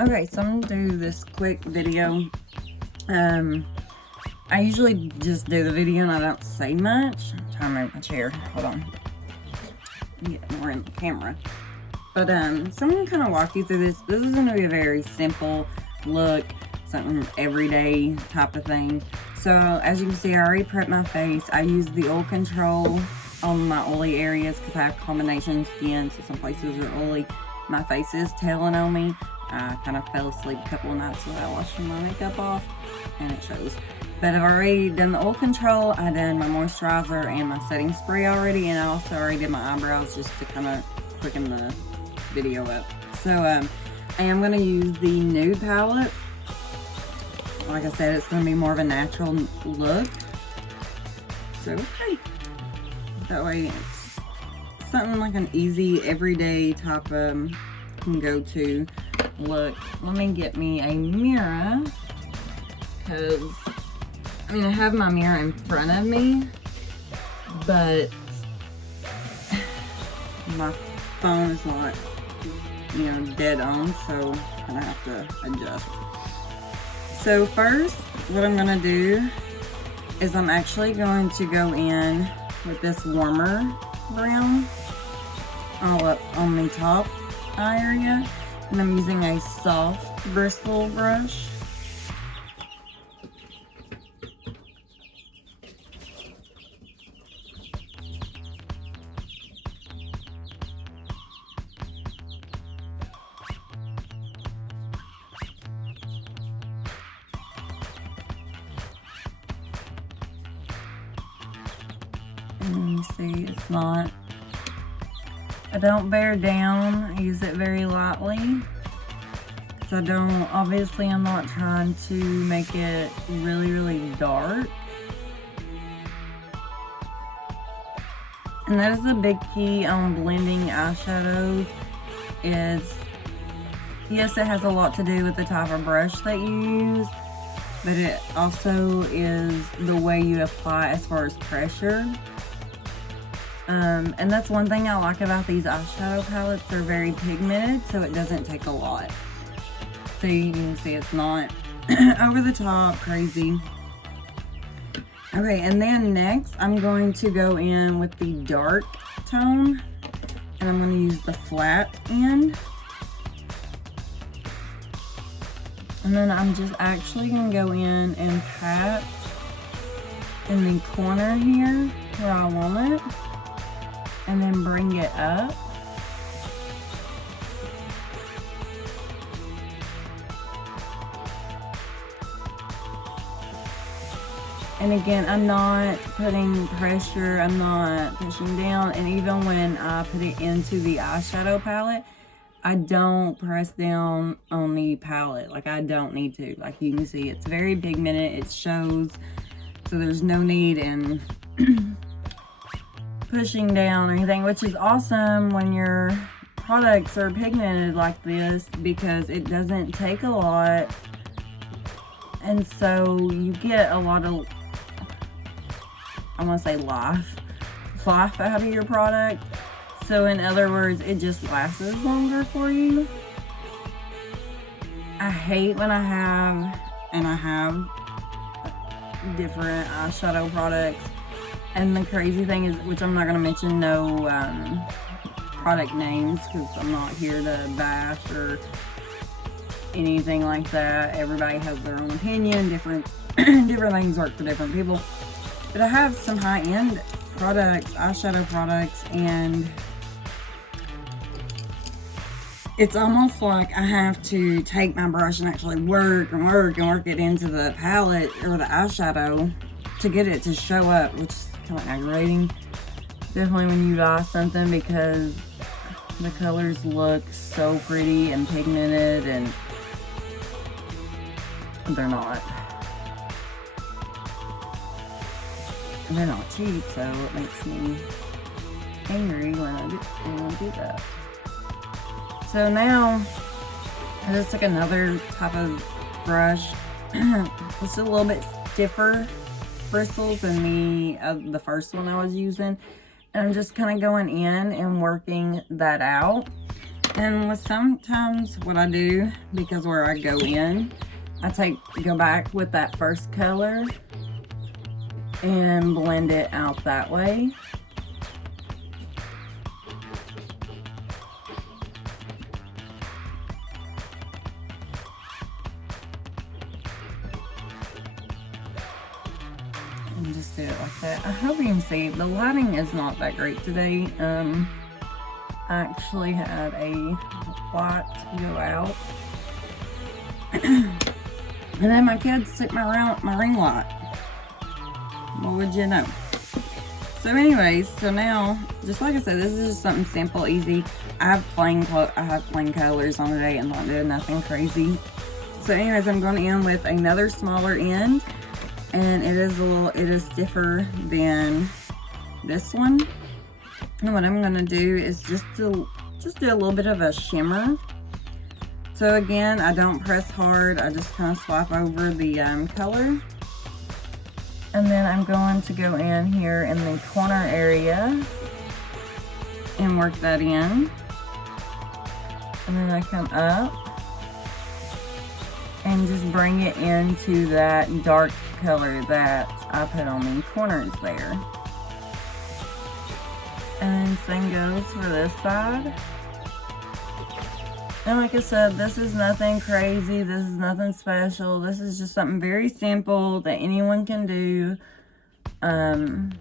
Okay, so I'm gonna do this quick video. I usually just do the video and I don't say much. I'm trying to move my chair. Hold on. Get more in the camera. But so I'm gonna kind of walk you through this. This is gonna be a very simple look, something everyday type of thing. So as you can see, I already prepped my face. I use the oil control on my oily areas because I have combination skin, so some places are oily. My face is telling on me. I kind of fell asleep a couple of nights without washing my makeup off, and it shows. But I've already done the oil control, I done my moisturizer and my setting spray already, and I also already did my eyebrows just to kind of quicken the video up. So I am going to use the nude palette. Like I said, it's going to be more of a natural look. So, hey, that way it's something like an easy, everyday type of go-to look. Let me get me a mirror, because I mean, I have my mirror in front of me, but my phone is not, dead on, so I'm gonna have to adjust. So first, what I'm gonna do is I'm actually going to go in with this warmer brown all up on the top eye area, and I'm using a soft bristle brush. And you see, it's not, I don't bear down, I use it very lightly. So obviously I'm not trying to make it really, really dark. And that is a big key on blending eyeshadows is, yes, it has a lot to do with the type of brush that you use, but it also is the way you apply as far as pressure. And that's one thing I like about these eyeshadow palettes. They're very pigmented, so it doesn't take a lot. So you can see it's not over the top, crazy. Okay, and then next I'm going to go in with the dark tone, and I'm going to use the flat end. And then I'm just actually going to go in and pat in the corner here where I want it, and then bring it up. And again, I'm not putting pressure, I'm not pushing down, and even when I put it into the eyeshadow palette, I don't press down on the palette, like I don't need to. Like you can see, it's very pigmented, it shows, so there's no need in pushing down or anything, which is awesome when your products are pigmented like this, because it doesn't take a lot, and so you get a lot of, I want to say life out of your product. So in other words, it just lasts longer for you. I hate when I have different eyeshadow products, and the crazy thing is, which I'm not going to mention no product names, because I'm not here to bash or anything like that. Everybody has their own opinion, different things work for different people. But I have some high-end products, eyeshadow products, and it's almost like I have to take my brush and actually work it into the palette or the eyeshadow to get it to show up, which is kind of aggravating. Definitely when you buy something, because the colors look so pretty and pigmented, and they're not. And they're not cheap, so it makes me angry when I do that. So now, I just took another type of brush. It's a little bit stiffer bristles than the first one I was using. And I'm just kind of going in and working that out. And with sometimes what I do, because where I go in, I go back with that first color and blend it out that way. And just do it like that. I hope you can see, the lighting is not that great today. I actually had a light go out. And then my kids took my ring light. What would you know? So anyways, so now, just like I said, this is just something simple, easy. I have plain colors on today and not doing nothing crazy. So anyways, I'm going in with another smaller end, and it is stiffer than this one. And what I'm gonna do is just do a little bit of a shimmer. So again, I don't press hard. I just kind of swap over the color. And then I'm going to go in here in the corner area and work that in. And then I come up and just bring it into that dark color that I put on the corners there. And same goes for this side. And like I said, this is nothing crazy. This is nothing special. This is just something very simple that anyone can do. And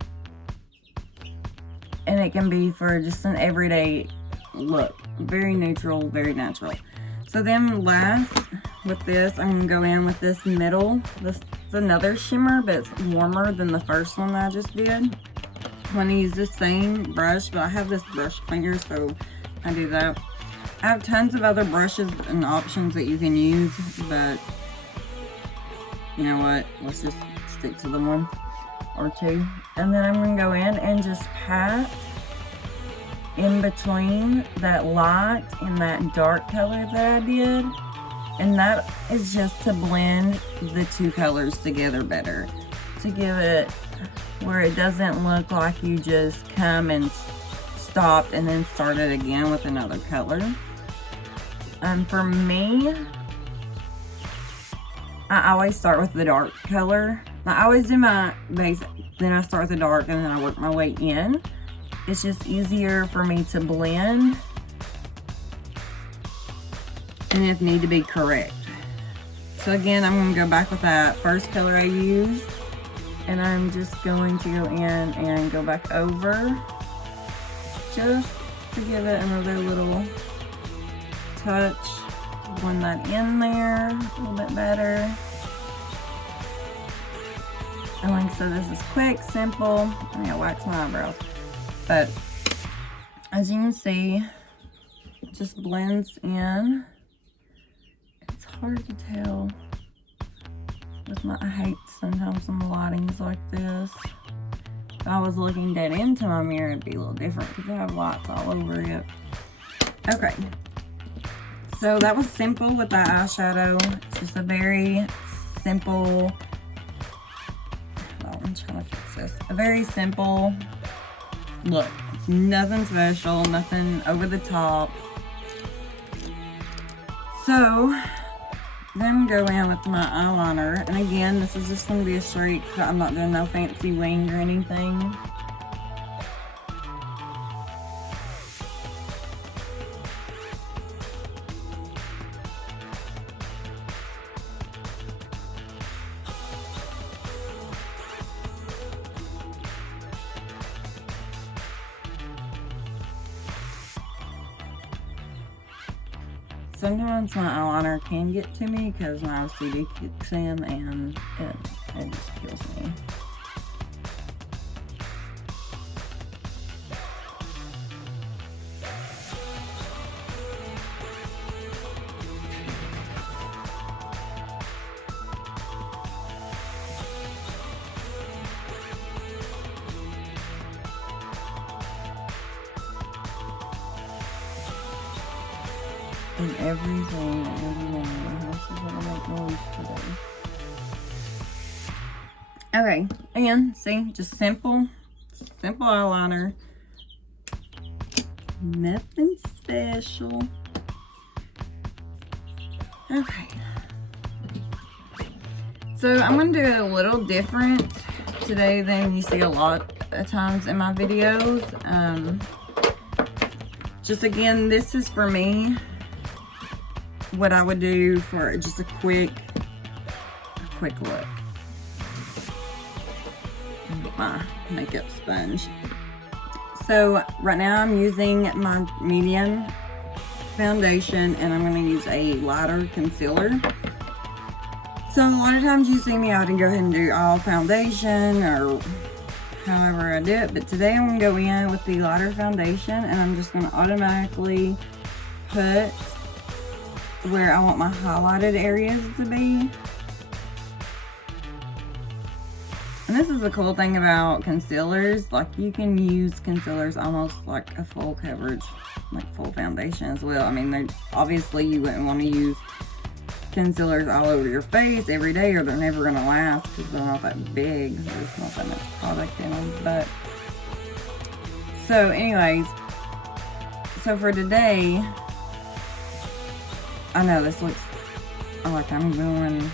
it can be for just an everyday look. Very neutral, very natural. So then last, with this, I'm going to go in with this middle. This is another shimmer, but it's warmer than the first one that I just did. I'm going to use the same brush, but I have this brush cleaner, so I do that. I have tons of other brushes and options that you can use, but you know what? Let's just stick to the one or two. And then I'm going to go in and just pat in between that light and that dark color that I did. And that is just to blend the two colors together better. To give it where it doesn't look like you just come and stopped and then started again with another color. For me, I always start with the dark color. I always do my base, then I start with the dark and then I work my way in. It's just easier for me to blend and if need to be correct. So again, I'm going to go back with that first color I used, and I'm just going to go in and go back over just to give it another little touch, blend that in there a little bit better. And like I said, this is quick, simple. I'm gonna wax my eyebrows, but as you can see, it just blends in. It's hard to tell with I hate sometimes when the lighting's like this. If I was looking dead into my mirror, it'd be a little different because I have lights all over it. Okay. So that was simple with that eyeshadow. It's just a very simple, I'm trying to fix this. A very simple look. It's nothing special, nothing over the top. So then go in with my eyeliner. And again, this is just going to be a straight cut. I'm not doing no fancy wing or anything. Sometimes my eyeliner can get to me because my OCD kicks in and it just kills me. And everything and everyone in the house is gonna make noise today. Okay, again, see, just simple eyeliner. Nothing special. Okay. So I'm going to do it a little different today than you see a lot of times in my videos. Just again, this is for me, what I would do for just a quick look. Get my makeup sponge. So right now I'm using my medium foundation and I'm going to use a lighter concealer. So a lot of times you see me, I can go ahead and do all foundation or however I do it. But today I'm going to go in with the lighter foundation and I'm just going to automatically put where I want my highlighted areas to be. And this is the cool thing about concealers. Like, you can use concealers almost like a full coverage, like full foundation as well. I mean, obviously you wouldn't want to use concealers all over your face every day or they're never going to last because they're not that big. There's not that much product in them. But, so anyways, so for today, I know this looks like I'm going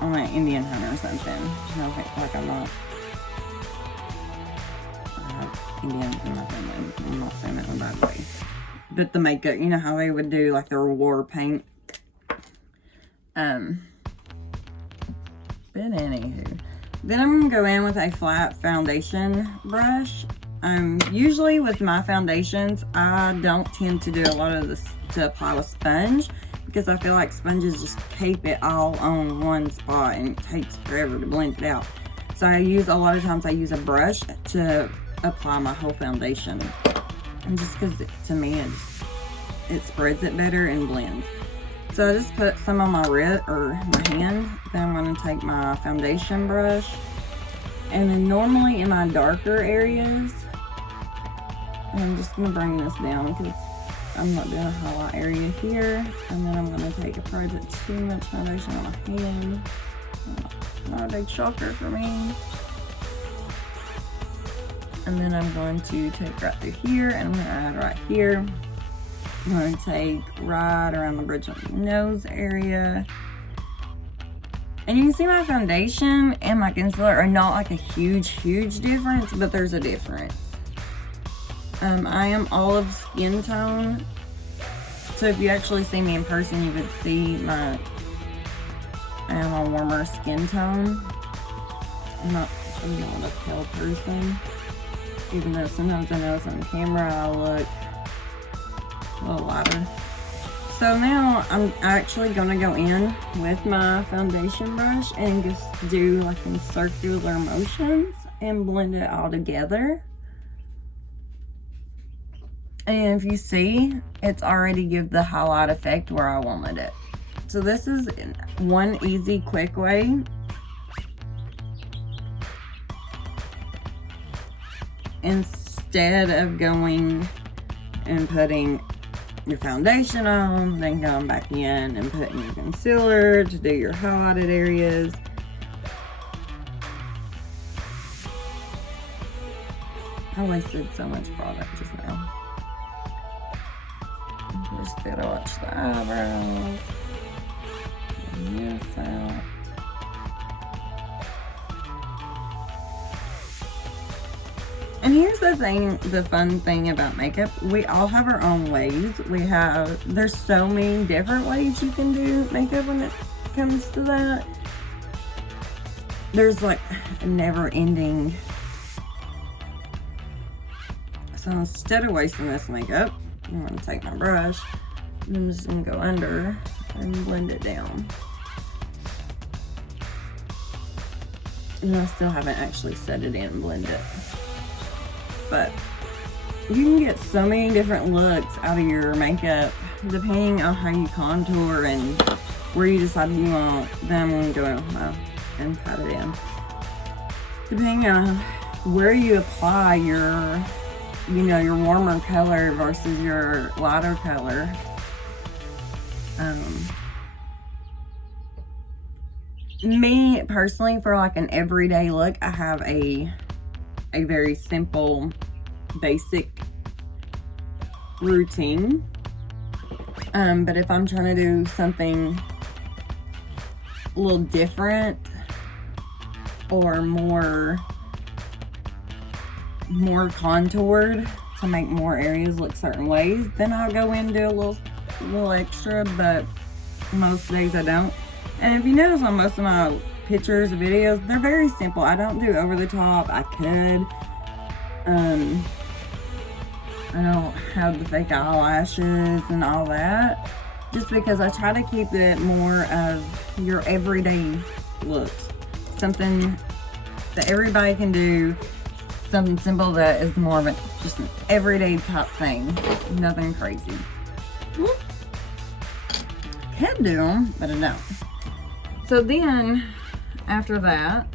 on an Indian hunt or something. Like I'm not. I have Indians in my family. I'm not saying that in a bad way. But the makeup, you know how they would do like their war paint. But anywho, then I'm gonna go in with a flat foundation brush. Usually with my foundations, I don't tend to do a lot of this to apply with sponge because I feel like sponges just keep it all on one spot and it takes forever to blend it out. So a lot of times I use a brush to apply my whole foundation. And just because to me it spreads it better and blends. So I just put some on my wrist or my hand. Then I'm going to take my foundation brush. And then normally in my darker areas, I'm just going to bring this down because I'm not doing a highlight area here. And then I'm going to take a probably put too much foundation on my hand. Not a big shocker for me. And then I'm going to take right through here and I'm going to add right here. I'm going to take right around the bridge of the nose area. And you can see my foundation and my concealer are not like a huge difference, but there's a difference. I am olive skin tone. So if you actually see me in person, you would see I am a warmer skin tone. I'm not a pale person. Even though sometimes I notice on camera I look a little lighter. So now I'm actually going to go in with my foundation brush and just do like in circular motions and blend it all together. And if you see, it's already give the highlight effect where I wanted it. So this is one easy, quick way. Instead of going and putting your foundation on, then going back in and putting your concealer to do your highlighted areas. I wasted so much product just now. Just gotta watch the eyebrows. This out. And here's the fun thing about makeup. We all have our own ways. There's so many different ways you can do makeup when it comes to that. There's like a never ending. So instead of wasting this makeup, I'm gonna take my brush and I'm just gonna go under and blend it down. And I still haven't actually set it in and blend it. But you can get so many different looks out of your makeup depending on how you contour and where you decide you want. Then I'm gonna go and pat it in. Depending on where you apply your warmer color versus your lighter color. Me personally, for like an everyday look, I have a very simple, basic routine. But if I'm trying to do something a little different or more contoured to make more areas look certain ways, then I'll go in and do a little extra, but most days I don't. And if you notice on most of my pictures or videos, they're very simple. I don't do over the top. I could. I don't have the fake eyelashes and all that, just because I try to keep it more of your everyday looks. Something that everybody can do, something simple that is more of just an everyday type thing. Nothing crazy. I can do them, but I don't. So then, after that,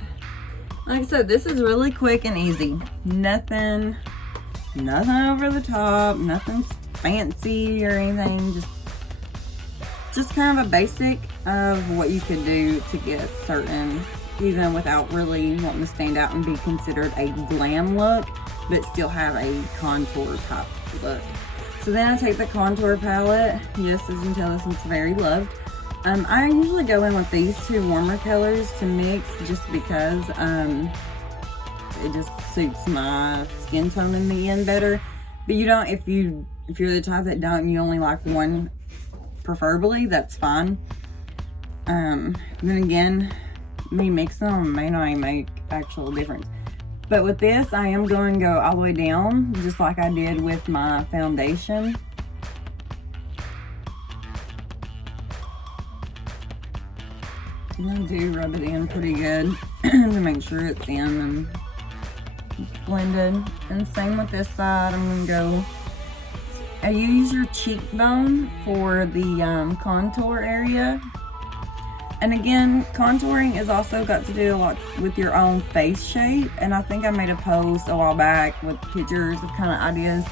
like I said, this is really quick and easy. Nothing over the top, nothing fancy or anything. Just kind of a basic of what you could do to get certain, even without really wanting to stand out and be considered a glam look, but still have a contour type look. So then I take the contour palette. Yes, as you can tell, this is very loved. I usually go in with these two warmer colors to mix, just because it just suits my skin tone and me in better. But you don't, if you're the type that don't, you only like one preferably, that's fine. Then again, me mixing them may not make actual difference. But with this, I am going to go all the way down, just like I did with my foundation. I do rub it in pretty good to make sure it's in and blended. And same with this side. I'm going to go, you use your cheekbone for the contour area. And again, contouring is also got to do a lot with your own face shape. And I think I made a post a while back with pictures of kind of ideas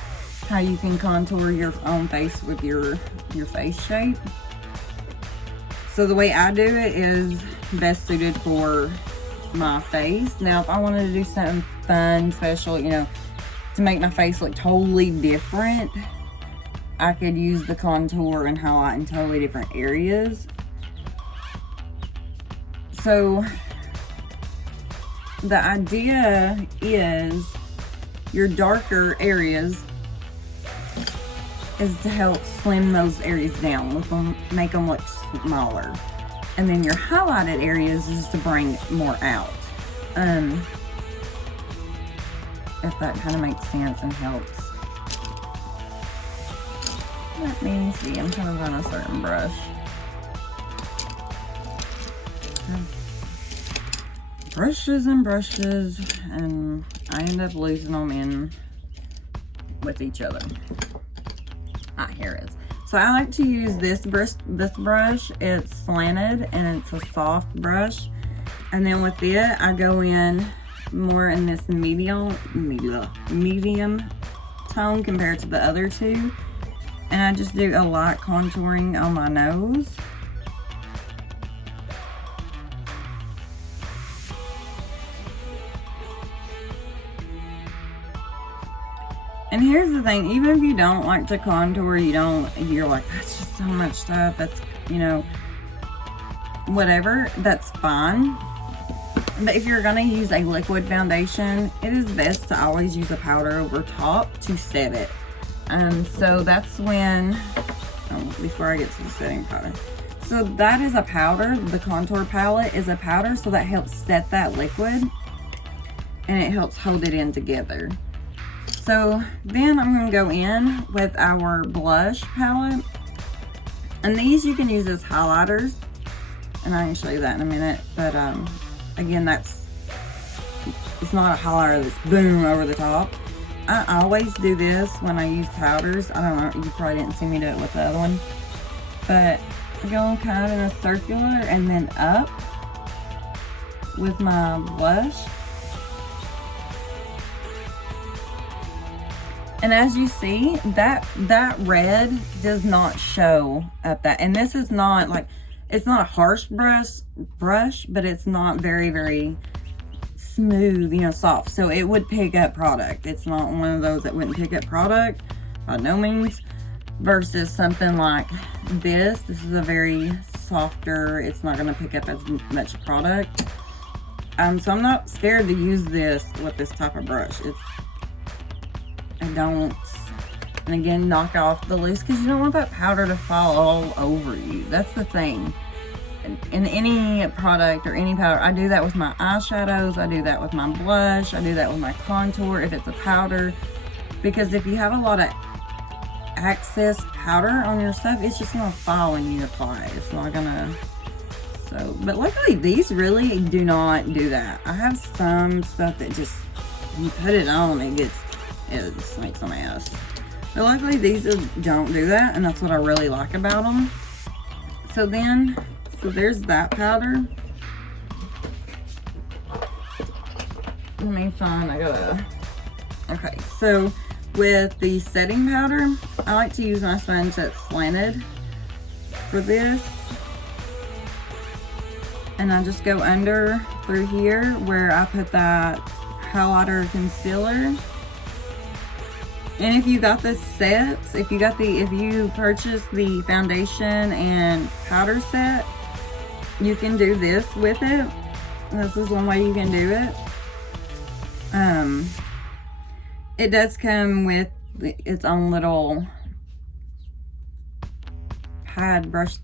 how you can contour your own face with your face shape. So the way I do it is best suited for my face. Now, if I wanted to do something fun, special, you know, to make my face look totally different, I could use the contour and highlight in totally different areas. So the idea is your darker areas is to help slim those areas down, make them look smaller. And then your highlighted areas is to bring more out. If that kind of makes sense and helps. Let me see, I'm trying to run a certain brush. Brushes and brushes, and I end up losing them in with each other. Ah, here it is. So I like to use this brush. It's slanted and it's a soft brush. And then with it, I go in more in this medium tone compared to the other two. And I just do a light contouring on my nose. And here's the thing, even if you don't like to contour, you're like, that's just so much stuff, that's, you know, whatever, that's fine. But if you're gonna use a liquid foundation, it is best to always use a powder over top to set it. So that's when, before I get to the setting powder. So that is a powder, the contour palette is a powder, so that helps set that liquid and it helps hold it in together. So then I'm going to go in with our blush palette. And these you can use as highlighters. And I can show you that in a minute. But again, it's not a highlighter that's boom over the top. I always do this when I use powders. I don't know, you probably didn't see me do it with the other one. But I go kind of in a circular and then up with my blush. And as you see, that red does not show up that. And this is not like, it's not a harsh brush, but it's not very, very smooth, you know, soft. So it would pick up product. It's not one of those that wouldn't pick up product, by no means. versus something like this. This is a very softer, it's not going to pick up as much product. So I'm not scared to use this with this type of brush. And again, knock off the loose, because you don't want that powder to fall all over you. That's the thing. In any product or any powder, I do that with my eyeshadows, I do that with my blush, I do that with my contour if it's a powder, because if you have a lot of excess powder on your stuff, it's just gonna fall when you apply it. It's not gonna, but luckily these really do not do that. I have some stuff that just, you put it on, it just makes a mess. But luckily these don't do that, and that's what I really like about them. So there's that powder. Let me find, okay, so with the setting powder, I like to use my sponge that's slanted for this. And I just go under through here where I put that highlighter concealer. And if you got the sets, if you purchase the foundation and powder set, you can do this with it. This is one way you can do it. It does come with its own little pad brush.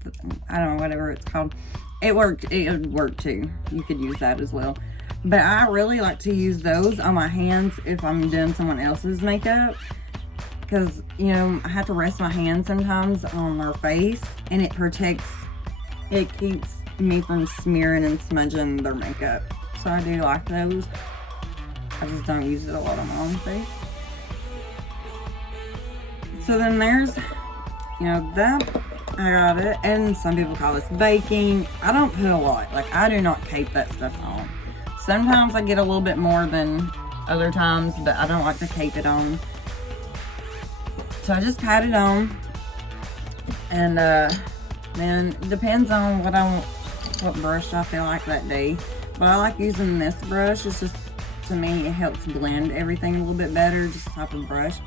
I don't know, whatever it's called. It would work too. You could use that as well. But I really like to use those on my hands if I'm doing someone else's makeup. Because, you know, I have to rest my hands sometimes on their face. And it keeps me from smearing and smudging their makeup. So I do like those. I just don't use it a lot on my own face. So then there's, you know, that, I got it. And some people call this baking. I don't put a lot. Like, I do not cape that stuff on. Sometimes I get a little bit more than other times, but I don't like to cape it on. So I just pat it on. And then it depends on what brush I feel like that day. But I like using this brush. It's just, to me, it helps blend everything a little bit better, just type of brush.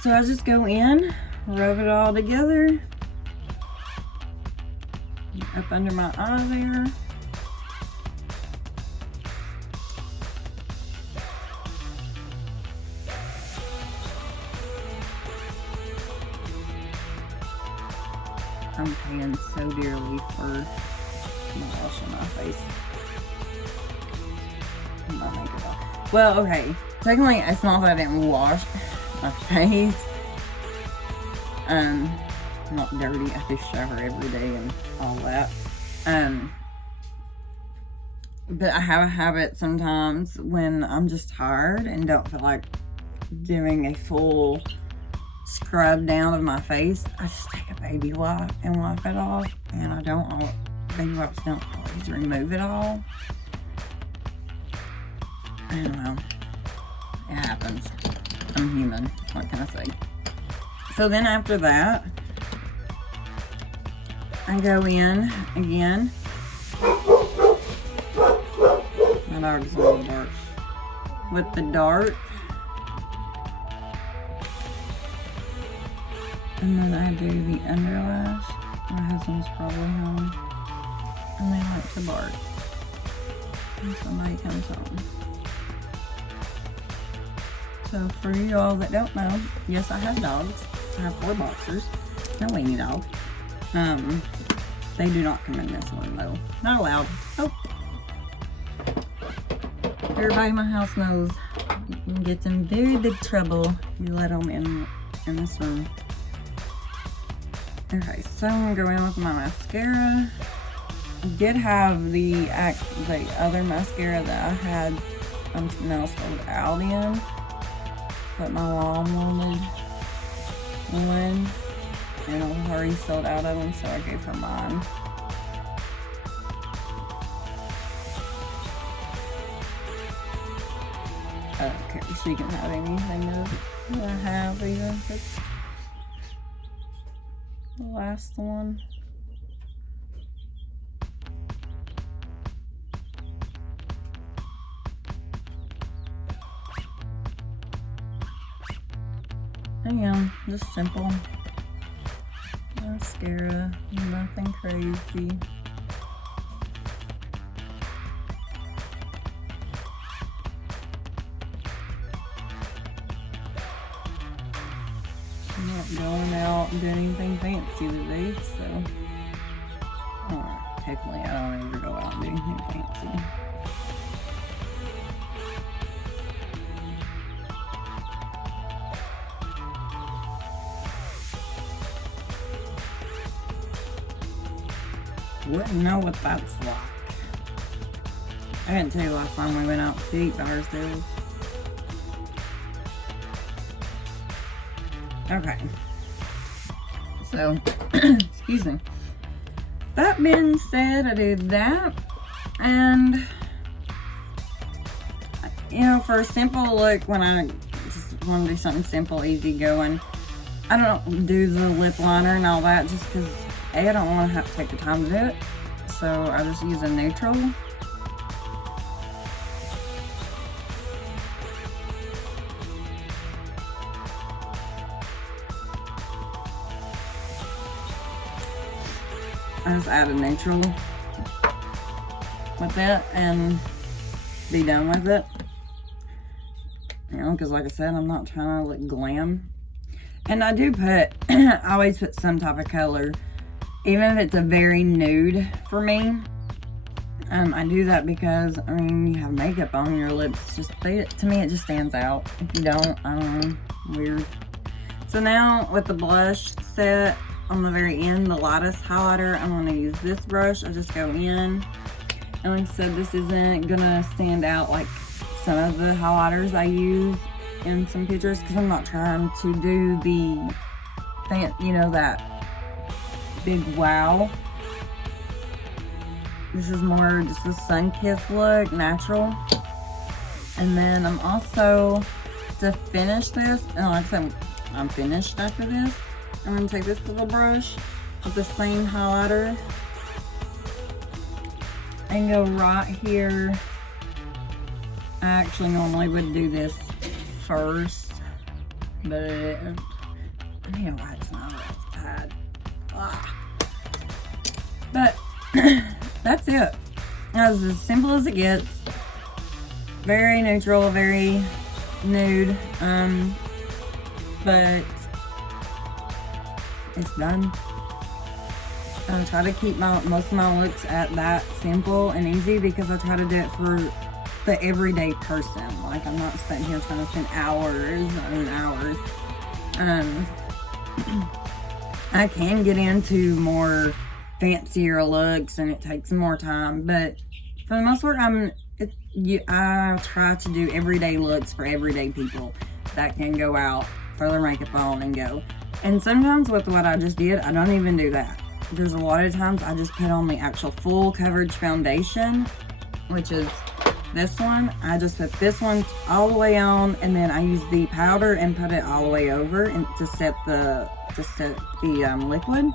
So I just go in, rub it all together, up under my eye there. I'm paying so dearly for washing my face. My makeup off. Well, okay. Technically, it's not that I didn't wash my face. Not dirty. I do shower every day and all that. But I have a habit sometimes when I'm just tired and don't feel like doing a full scrub down of my face. I just take a baby wipe and wipe it off. And baby wipes don't always remove it all. I don't know. It happens. I'm human. What can I say? So then after that, I go in again. My dog's a little dark. With the dark. And then I do the underlash. My husband's probably home. And they like to bark when somebody comes home. So for you all that don't know, yes, I have dogs. I have 4 boxers. No weenie dog. They do not come in this one though. Not allowed. Nope. Everybody in my house knows you can get in very big trouble if you let them in this room. Okay, so I'm gonna go in with my mascara. I did have the other mascara that I had now sold out in. But my mom wanted one, and I was already sold out of them, so I gave her mine. I don't care. She can have anything that I have, even if it's the last one. Yeah, just simple. mascara, nothing crazy. I'm not going out and doing anything fancy today, so technically I don't ever go out and do anything fancy. Wouldn't know what that's like. I didn't tell you last time we went out to eat by ourselves. Okay. So, excuse me. That being said, I did that. And, you know, for a simple look, when I just want to do something simple, easy going, I don't do the lip liner and all that just because I don't want to have to take the time to do it, so I just use a neutral. I just add a neutral with it and be done with it. You know, because like I said, I'm not trying to look glam. And I do put, I always put some type of color. Even if it's a very nude for me, I do that because, I mean, you have makeup on your lips. Just, to me, it just stands out. If you don't, I don't know, weird. So now, with the blush set on the very end, the lightest highlighter, I'm going to use this brush. I just go in. And like I said, this isn't going to stand out like some of the highlighters I use in some pictures, because I'm not trying to do the, you know, that big wow. This is more just a sun-kissed look, natural. And then I'm also, to finish this, and like I said, I'm finished after this, I'm going to take this little brush with the same highlighter and go right here. I actually normally would do this first, but I need to wax my eyes pad. But that's it. That's as simple as it gets. Very neutral, very nude, but it's done. I try to keep most of my looks at that simple and easy because I try to do it for the everyday person. Like, I'm not sitting here trying to spend hours and hours. I can get into more fancier looks and it takes more time, but for the most part, I try to do everyday looks for everyday people that can go out, throw their makeup on and go. And sometimes with what I just did, I don't even do that. There's a lot of times I just put on the actual full coverage foundation, which is this one. I just put this one all the way on, and then I use the powder and put it all the way over and to set the liquid.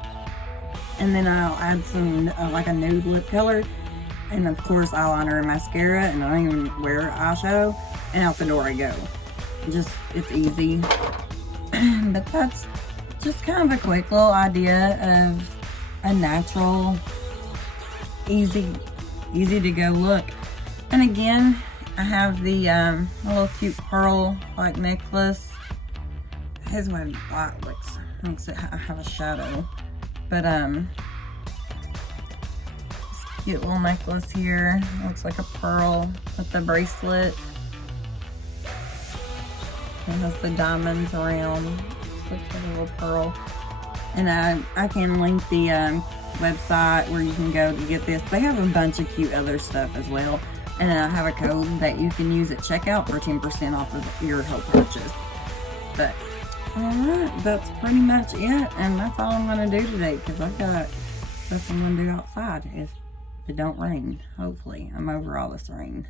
And then I'll add some like a nude lip color, and of course eyeliner and mascara, and I don't even wear eyeshadow, and out the door I go. Just, it's easy. But that's just kind of a quick little idea of a natural, easy to go look. And again, I have the little cute pearl like necklace. Here's my light looks. I have a shadow. But this cute little necklace here. Looks like a pearl with the bracelet. It has the diamonds around. Looks like a little pearl. And I can link the website where you can go to get this. They have a bunch of cute other stuff as well. And I have a code that you can use at checkout for 10% off of your whole purchase. But, alright, that's pretty much it. And that's all I'm going to do today, because I've got stuff I'm going to do outside if it don't rain. Hopefully. I'm over all this rain.